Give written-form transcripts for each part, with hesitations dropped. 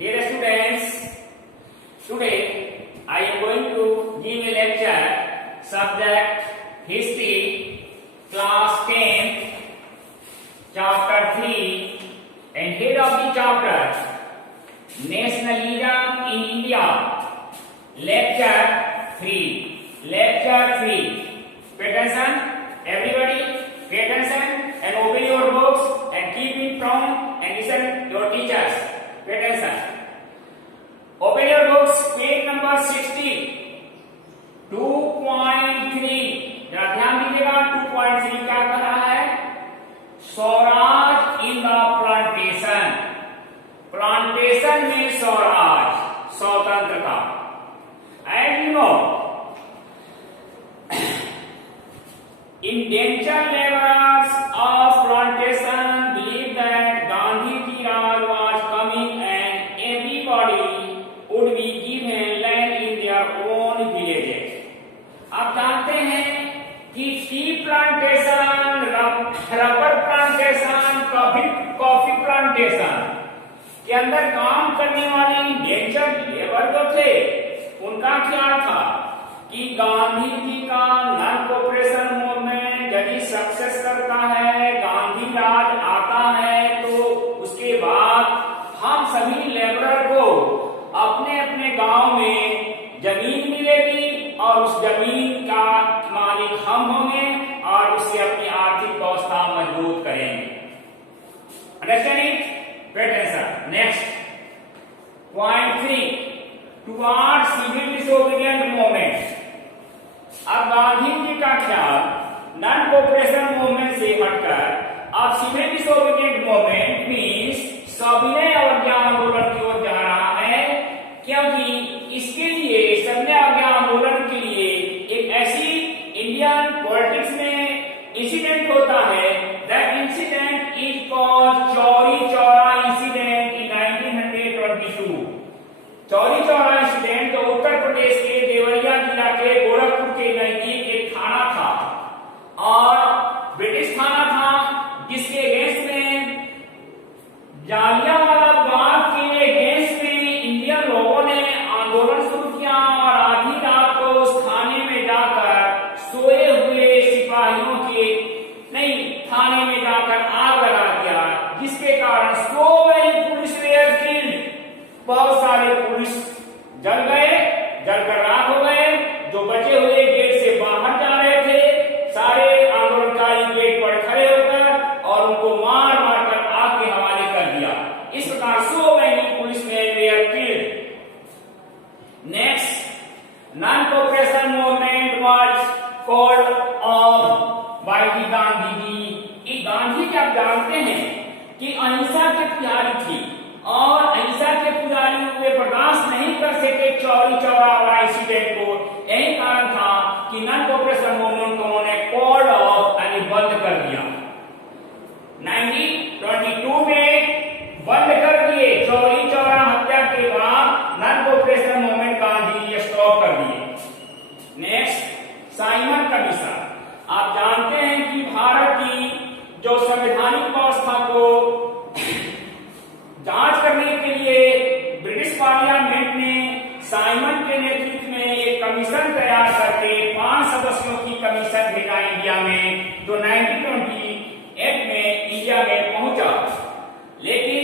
Dear students, today I am going to give a lecture, subject History, class 10, chapter 3, and head of the chapter, Nationalism in India, lecture 3. Lecture 3. Pay attention, everybody, pay attention and open your books and keep it from and listen to your teachers. Pay attention. Open your books, page number 60. 2.3. जरा ध्यान दीजिएगा, 2.3 क्या कह रहा है? Swaraj in the plantation. Plantation में स्वराज, स्वतंत्रता. And you know, indentured laborers of plantation believed that Gandhi Ji Raj was coming and everybody would be given land in their own villages. आप जानते हैं कि tea plantation, rubber plantation, coffee plantation के अंदर काम करने वाले इंडेंचर्ड लेबर जो थे, उनका ख्याल था कि गांधी जी का नॉन कोऑपरेशन मूवमेंट यदि सक्सेस करता है, गांधी राज आता है, तो उसके बाद हम सभी लेबरर को अपने अपने गांव में जमीन मिलेगी और उस जमीन का मालिक हम होंगे और उससे अपनी आर्थिक व्यवस्था मजबूत करेंगे. Understand it? Pay attention. Next point 3, toward civil disobedient movement. अब गांधी जी का ख्याल नॉन कोऑपरेशन मूवमेंट से हटकर अब सिविल डिसोबीडिएंट मूवमेंट मींस सविनय अवज्ञा आंदोलन की ओर जा रहा है, क्योंकि इसके लिए सविनय अवज्ञा आंदोलन के लिए एक ऐसी इंडियन पॉलिटिक्स में इंसिडेंट होता है. That incident is called Chauri Chaura incident in 1922. Chauri Chaura incident तो उत्तर प्रदेश के देवरिया जिला के गोरखपुर के नजदीक एक थाना था और ब्रिटिश थाना था, जिसके अगेंस्ट में जालियांवाला बाग के अगेंस्ट में इंडियन लोगों ने आंदोलन शुरू किया और आधी रात को उस थाने में जाकर सोए हुए सिपाहियों के थाने में जाकर आग लगा दिया, जिसके कारण so many police where killed. बहुत सारे पुलिस जल गए, जलकर राख हो गए. जो बचे हुए गेट से बाहर जा रहे थे, सारे आंदोलनकारी गेट पर खड़े होकर और उनको मार मार कर आग के हवाले कर दिया. इस प्रकार so many policeman were killed. Next, non cooperation movement was called off by the Gandhi ji. Gandhi ji आप जानते हैं कि अहिंसा के पुजारी थी और अहिंसा के पुजारी वे बर्दाश्त नहीं कर सके चौरी चौरा वाला इंसिडेंट को. यही कारण था कि नॉन कोऑपरेशन मूवमेंट को उन्होंने कॉल्ड ऑफ यानी बंद कर दिया. 1922 में बंद कर दिए. चौरी चौरा हत्या के बाद non cooperation movement Gandhi ji stop कर दिए. Next, Simon commission. आप जानते हैं कि भारत की जो संवैधानिक व्यवस्था को जांच करने के लिए ब्रिटिश पार्लियामेंट ने साइमन के नेतृत्व में एक कमीशन तैयार करके 5 सदस्यों की कमीशन भेजा इंडिया में, जो 1928 में इंडिया में पहुंचा. लेकिन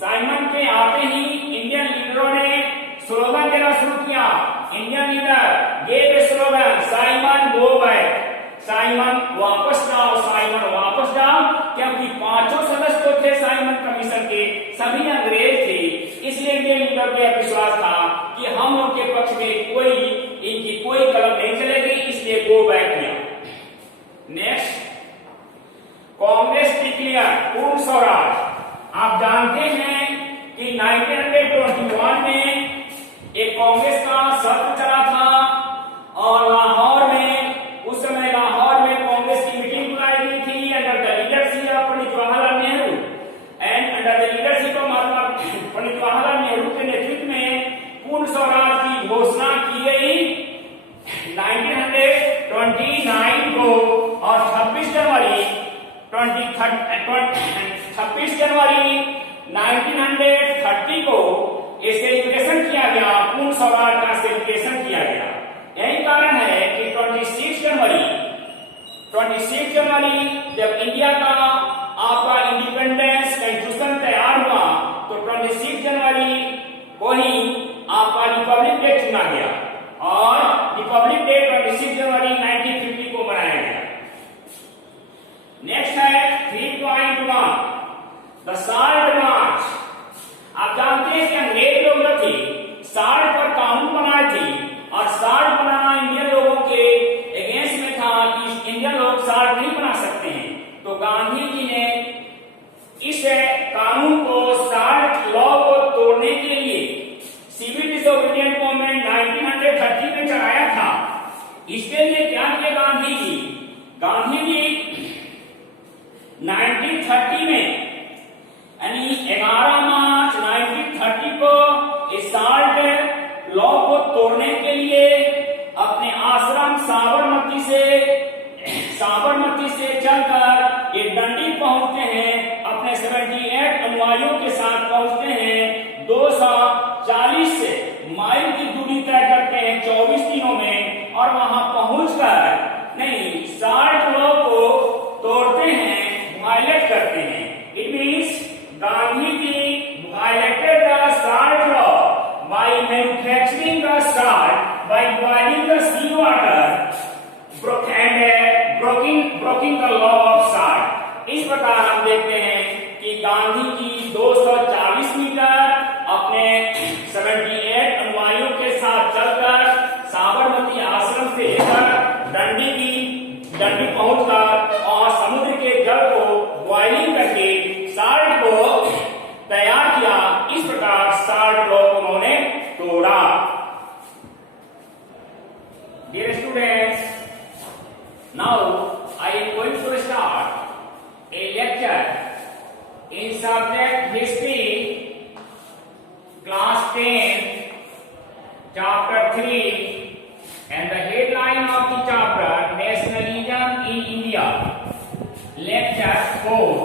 साइमन के आते ही इंडियन लीडरों ने स्लोगन देना शुरू किया. Indian leader gave a slogan, Simon go back. Simon वापस जाओ, साइमन वापस जाओ, क्योंकि 5 सदस्य जो थे साइमन कमीशन के सभी अंग्रेज थे. इसलिए इंडियन लीडर को यह विश्वास था कि हम लोग के पक्ष में इनकी कोई कलम नहीं चलेगी, इसलिए गो बैक किया. नेक्स्ट, कांग्रेस डिक्लेयर पूर्ण स्वराज. आप जानते हैं कि 1921 में एक कांग्रेस का सत्र चला था और लाहौर में, उस समय लाहौर में कांग्रेस की मीटिंग बुलाई गई थी under the leadership of Pandit Jawaharlal Nehru and under the leadership of Mahatma Pandit Jawaharlal Nehru के नेतृत्व में पूर्ण स्वराज की घोषणा की गई स्वराज का सेलिब्रेशन किया गया। यही कारण है कि 26 जनवरी जब इंडिया का आपका इंडिपेंडेंस कॉन्स्टिट्यूशन तैयार हुआ तो 26 जनवरी को ही आपका रिपब्लिक डे चुना गया और रिपब्लिक डे 26 जनवरी 1950 को मनाया गया। नेक्स्ट है 3.1 द साल्ट मार्च। आप जानते हैं कि अंग्रेज लोग जो थे साल्ट पर कानून बनाए थे और साल्ट बनाना इंडियन लोगों के अगेंस्ट में था कि इंडियन लोग साल्ट नहीं बना सकते हैं। तो गांधी जी ने इस कानून को साल्ट लॉ को तोड़ने के लिए सिविल डिसोबीडिएंट मूवमेंट 1930 में चलाया था। इसके लिए क्या किया गांधी जी? गांधी जी 1930 में यानी 11 मार्च 1930 को इस साल्ट लॉ को तोड़ने के लिए अपने आश्रम साबरमती से चलकर ये दंडी पहुंचते हैं। अपने 78 अनुयायियों के साथ पहुंचते हैं। 240 माइल की दूरी तय करते हैं 24 दिनों में और वहां पहुंचकर साल्ट लॉ को तोड़ते हैं, वायलेट करते हैं। It means Gandhi ji violated the salt law by manufacturing the salt, by boiling the sea water and breaking the law of salt। इस प्रकार हम देखते हैं कि गांधी जी 240 मीटर अपने 78 अनुयायियों के साथ चलकर साबरमती आश्रम से लेकर दंडी पहुंचकर और समुद्र के जल को बॉइलिंग करके साल्ट को तैयार किया। इस प्रकार साल्ट लॉ को उन्होंने तोड़ा। Dear students, now I am going to start a lecture in subject history, class 10, chapter 3, and the headline of the chapter Nationalism in India, lecture 4.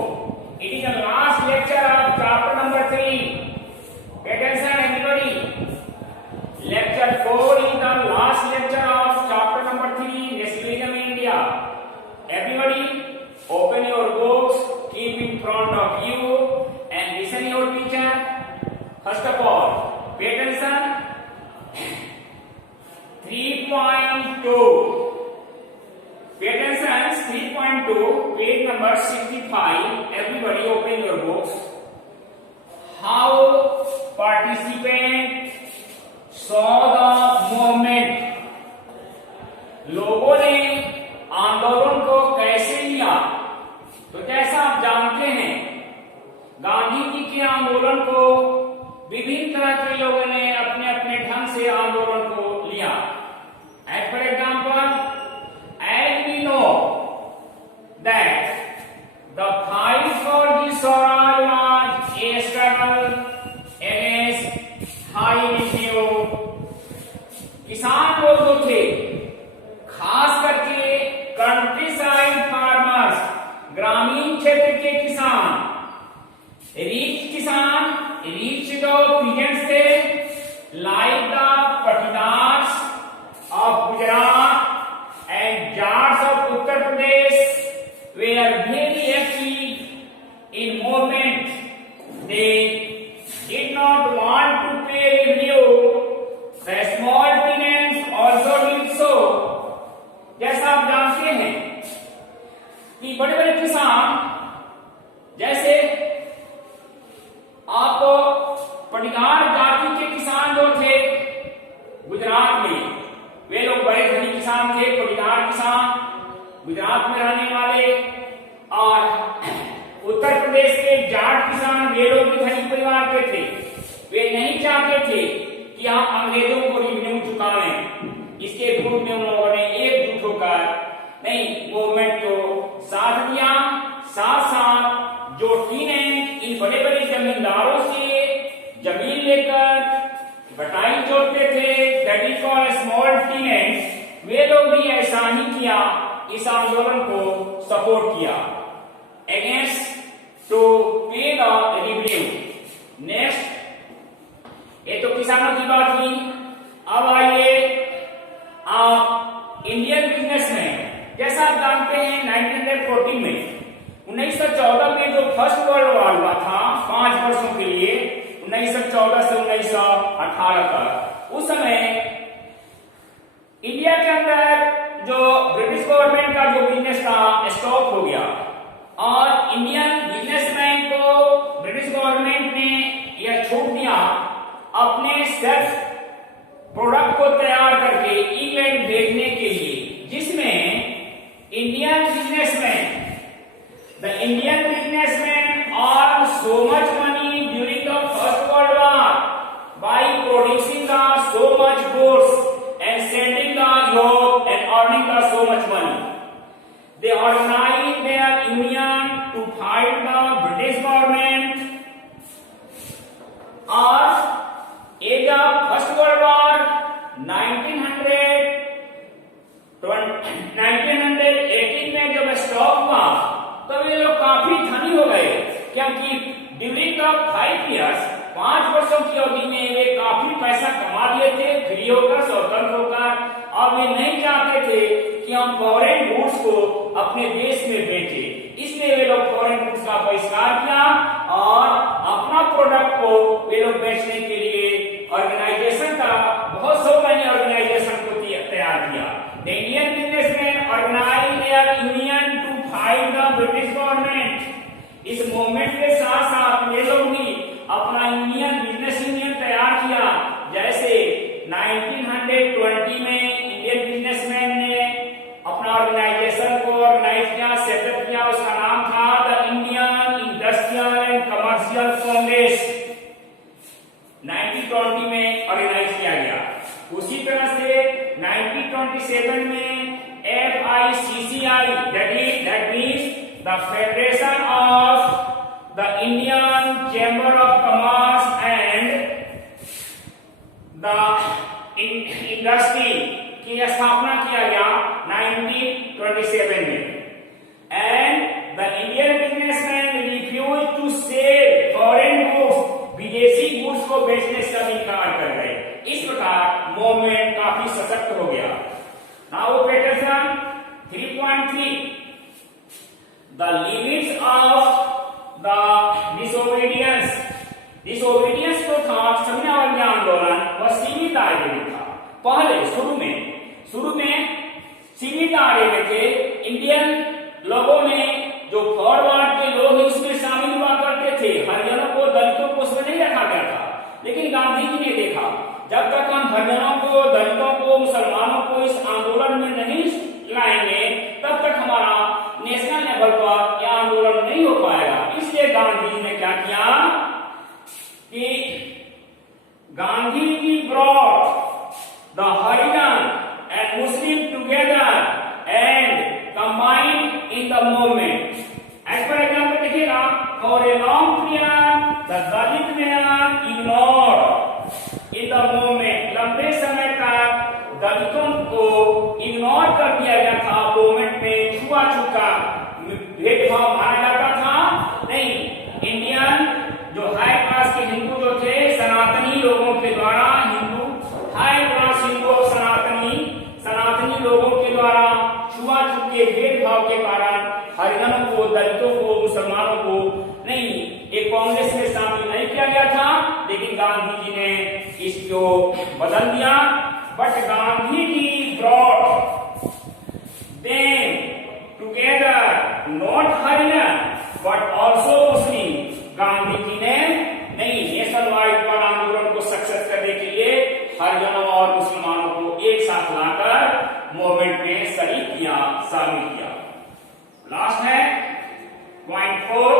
It is the last lecture of chapter number 3. Pay attention everybody. Lecture 4 is the last lecture of chapter number 3, Nationalism in India. Everybody open your books, keep in front of you and listen your teacher. First of all, pay attention. 3.2. Pay attention, 3.2, page number 65. Everybody open your books. How participants saw the movement. लोगों ने आंदोलन को कैसे लिया? तो जैसा आप जानते हैं गांधी जी के आंदोलन को विभिन्न तरह के लोगों ने अपने अपने ढंग से आंदोलन को लिया। As for example, as we know that the fight for the Swaraj was a struggle against high revenue। किसान लोग जो थे खास करके कंट्री साइड फार्मर्स, ग्रामीण क्षेत्र के किसान, रीच द पीजेंट्स थे like the Patidars of Gujarat and Jats of Uttar Pradesh were very active in movement. They did not want to pay revenue. The small tenants also did so. जैसा आप जानते हैं कि बड़े बड़े किसान जैसे आपको पटीदार जाति के किसान जो थे गुजरात में, वे लोग बड़े धनी किसान थे। पटीदार किसान गुजरात में रहने वाले और उत्तर प्रदेश के जाट किसान, वे लोग भी धनी परिवार के थे। वे नहीं चाहते थे कि हम अंग्रेजों को रेवेन्यू चुकावें। इसके विरुद्ध में उन लोगों ने एकजुट होकर मूवमेंट को साथ दिया। साथ साथ जो टीनेंट इन बड़े बड़े जमींदारों से जमीन लेकर बटाई जोड़ते थे, that is called small tenants, वे लोग भी ऐसा ही किया, इस आंदोलन को सपोर्ट किया अगेंस्ट टू पे द रेवेन्यू। नेक्स्ट, ये तो किसानों की बात हुई। अब आइए इंडियन बिजनेसमैन, जैसा आप जानते हैं 1914 में 1914 में जो फर्स्ट वर्ल्ड वॉर हुआ था 5 वर्षों के लिए 1914 से 1918 तक, उस समय इंडिया के अंदर जो ब्रिटिश गवर्नमेंट का जो बिजनेस था स्टॉप हो गया और इंडियन बिजनेसमैन को ब्रिटिश गवर्नमेंट ने यह छूट दिया अपने सेल्फ प्रोडक्ट को तैयार करके इंग्लैंड भेजने के लिए, जिसमें Indian businessman earned so much money during the First World War by producing so much goods and sending the Europe and earning so much money. They organized their union to fight the British government. और as of first world war 1918 में जब stop हुआ तब ये लोग काफी धनी हो गए, क्योंकि ड्यूरिंग द 5 इयर्स 5 वर्षों की अवधि में वे काफी पैसा कमा लिए थे, फ्री होकर स्वतंत्र होकर। अब वे नहीं चाहते थे कि हम फॉरेन गुड्स को अपने देश में बेचे, इसलिए वे लोग फॉरेन गुड्स का बहिष्कार किया और अपना प्रोडक्ट को वे लोग बेचने के लिए ऑर्गेनाइजेशन का बहुत सौ मैंने ऑर्गेनाइजेशन को तैयार किया। The Indian businessman organised their union to fight the British government. इस मूवमेंट के साथ साथ ये लोग भी अपना यूनियन बिजनेस यूनियन तैयार किया। जैसे 1920 में इंडियन बिजनेसमैन ने अपना ऑर्गेनाइजेशन को ऑर्गेनाइज किया, सेटअप किया, उसका नाम था the Indian industrial and commercial Congress. 1920 में ऑर्गेनाइज किया गया। उसी तरह से 1927 में FICCI, that means the Federation of the Indian Chamber of Commerce and the Industry की स्थापना किया गया 1927 में। And the Indian businessmen refused to sell foreign goods, विदेशी गुड्स को बेचने से इनकार कर गए। इस प्रकार मूवमेंट काफी सशक्त हो गया। Now Peterson 3.3 the limits of the disobedience. Disobedience जो था संज्ञावल्य आंदोलन वह सीमित दायरे में था। पहले शुरू में सीमित दायरे में थे। इंडियन लोगों ने जो फॉरवर्ड के लोग इसमें शामिल हुआ करते थे, हरिजनों को दलितों को उसमें नहीं रखा गया था। लेकिन गांधी जी ने देखा जब तक हम हरिजनों को, दलितों को, मुसलमानों को इस आंदोलन में नहीं लाएंगे तब तक हमारा नेशनल लेवल पर यह आंदोलन नहीं हो पाएगा। इसलिए गांधी जी ने क्या किया कि Gandhi ji brought the Harijan and Muslim together and combined in the movement. As for example देखिएगा, for a long period the Dalit man ignored in the movement. लंबे समय तक दलितों को इग्नोर कर दिया गया था मूवमेंट में। छुआछूत का भेदभाव माना जाता था नहीं। इंडियन जो हाई क्लास के हिंदू जो थे, सनातनी लोगों के द्वारा, हिंदू हाई क्लास हिंदू सनातनी लोगों के द्वारा छुआछूत के भेदभाव के कारण हरिजनों को, दलितों को, मुसलमानों को नहीं एक कांग्रेस में शामिल नहीं किया गया था। लेकिन गांधी जी ने इसको बदल दिया। But Gandhi ji brought them together, not Harijan but also Muslim. Gandhi ji ने नहीं नेशनल वाइड पर आंदोलन को सक्सेस करने के लिए हरिजनों और मुसलमानों को एक साथ लाकर मूवमेंट में शरीक किया, शामिल किया। लास्ट है point 4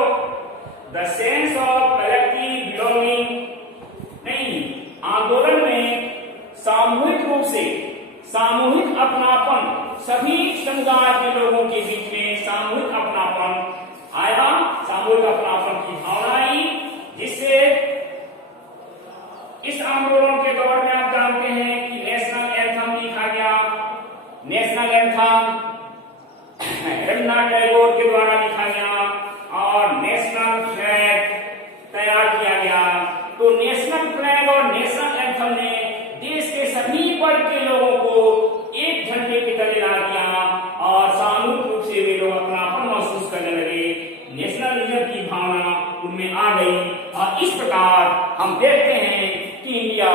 the sense of collective belonging. नहीं, आंदोलन में सामूहिक रूप से सामूहिक अपनापन, सभी समुदाय के लोगों के बीच में सामूहिक अपनापन आया, सामूहिक अपनापन की भावना आई, जिससे इस आंदोलन के दौर में आप जानते हैं कि नेशनल एंथम लिखा गया। नेशनल एंथम रविन्द्रनाथ टैगोर के द्वारा लिखा गया और नेशनल फ्लैग तैयार किया गया। तो नेशनल फ्लैग और नेशनल एंथम ने देश के सभी वर्ग के लोगों को एक झंडे के तले ला दिया और सामूहिक रूप से वे लोग अपनापन महसूस करने लगे। नेशनलिज्म की भावना उनमें आ गई और इस प्रकार हम देखते हैं कि India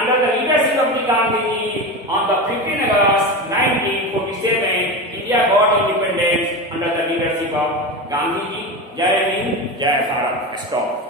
under the leadership of the Gandhiji on the 15 August 1947, India got independence under the leadership of Gandhiji. Jai Hind, Jai Bharat. Stop.